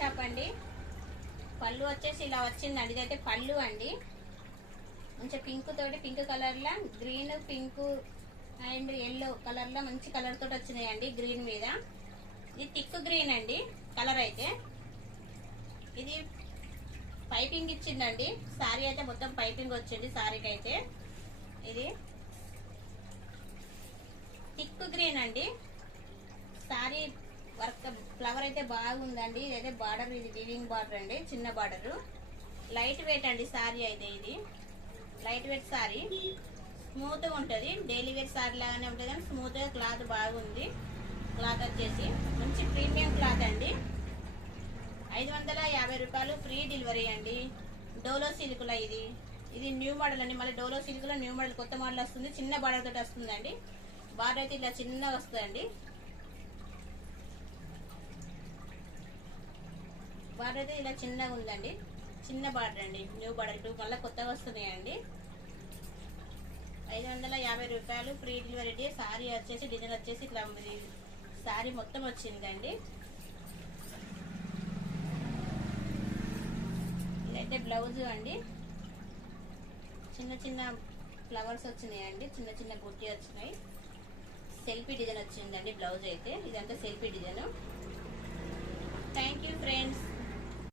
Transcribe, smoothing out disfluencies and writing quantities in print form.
Shop అండి. పళ్ళు వచ్చేసి ఇలా వచ్చిందండి. ఇదైతే పళ్ళు అండి. మంచిగా పింక్ తోటి, పింక్ కలర్ లా green, pink and yellow colour లా మంచి కలర్ తోటి వచ్చినాయండి. గ్రీన్ మీద ఇది థిక్ గ్రీన్ అండి కలర్ అయితే. ఇది పైపింగ్ ఇచ్చిందండి. సారీ అయితే మొత్తం పైపింగ్ వచ్చింది సారీకి అయితే. ఇది థిక్ గ్రీన్ అండి. సారీ వర్క్ ఫ్లవర్ అయితే బాగుందండి. ఇదైతే బార్డర్, ఇది వీవింగ్ బార్డర్ అండి, చిన్న బార్డర్. లైట్ వెయిట్ అండి సారీ అయితే. ఇది లైట్ వెయిట్ సారీ, స్మూత్ గా ఉంటది. డైలీ వేర్ సారీ లాగానే ఉంటుంది కానీ స్మూత్ గా, క్లాత్ బాగుంది. క్లాత్ వచ్చేసి మంచి ప్రీమియం క్లాత్ అండి. 550 రూపాయలు, ఫ్రీ డెలివరీ అండి. డోలో సిల్క్ లో ఇది న్యూ మోడల్ అండి. మళ్ళీ డోలో సిల్క్ లో న్యూ మోడల్, కొత్త మోడల్ వస్తుంది. చిన్న బార్డర్ తోటి వస్తుందండి. బార్డర్ అయితే ఇలా చిన్నగా వస్తుందండి. బార్డర్ అయితే ఇలా చిన్నగా ఉందండి. చిన్న బార్డర్ అండి, న్యూ బార్డర్. మళ్ళీ కొత్తగా వస్తున్నాయండి. 550 రూపాయలు, ఫ్రీ డెలివరీ. సారీ వచ్చేసి డిజైన్ వచ్చేసి ఇట్లా సారీ మొత్తం వచ్చిందండి. ఇదైతే బ్లౌజ్ అండి. చిన్న చిన్న ఫ్లవర్స్ వచ్చినాయండి, చిన్న చిన్న బుట్టి వచ్చినాయి. సెల్ఫీ డిజైన్ వచ్చిందండి బ్లౌజ్ అయితే. ఇదంతా selfie design. Thank you friends.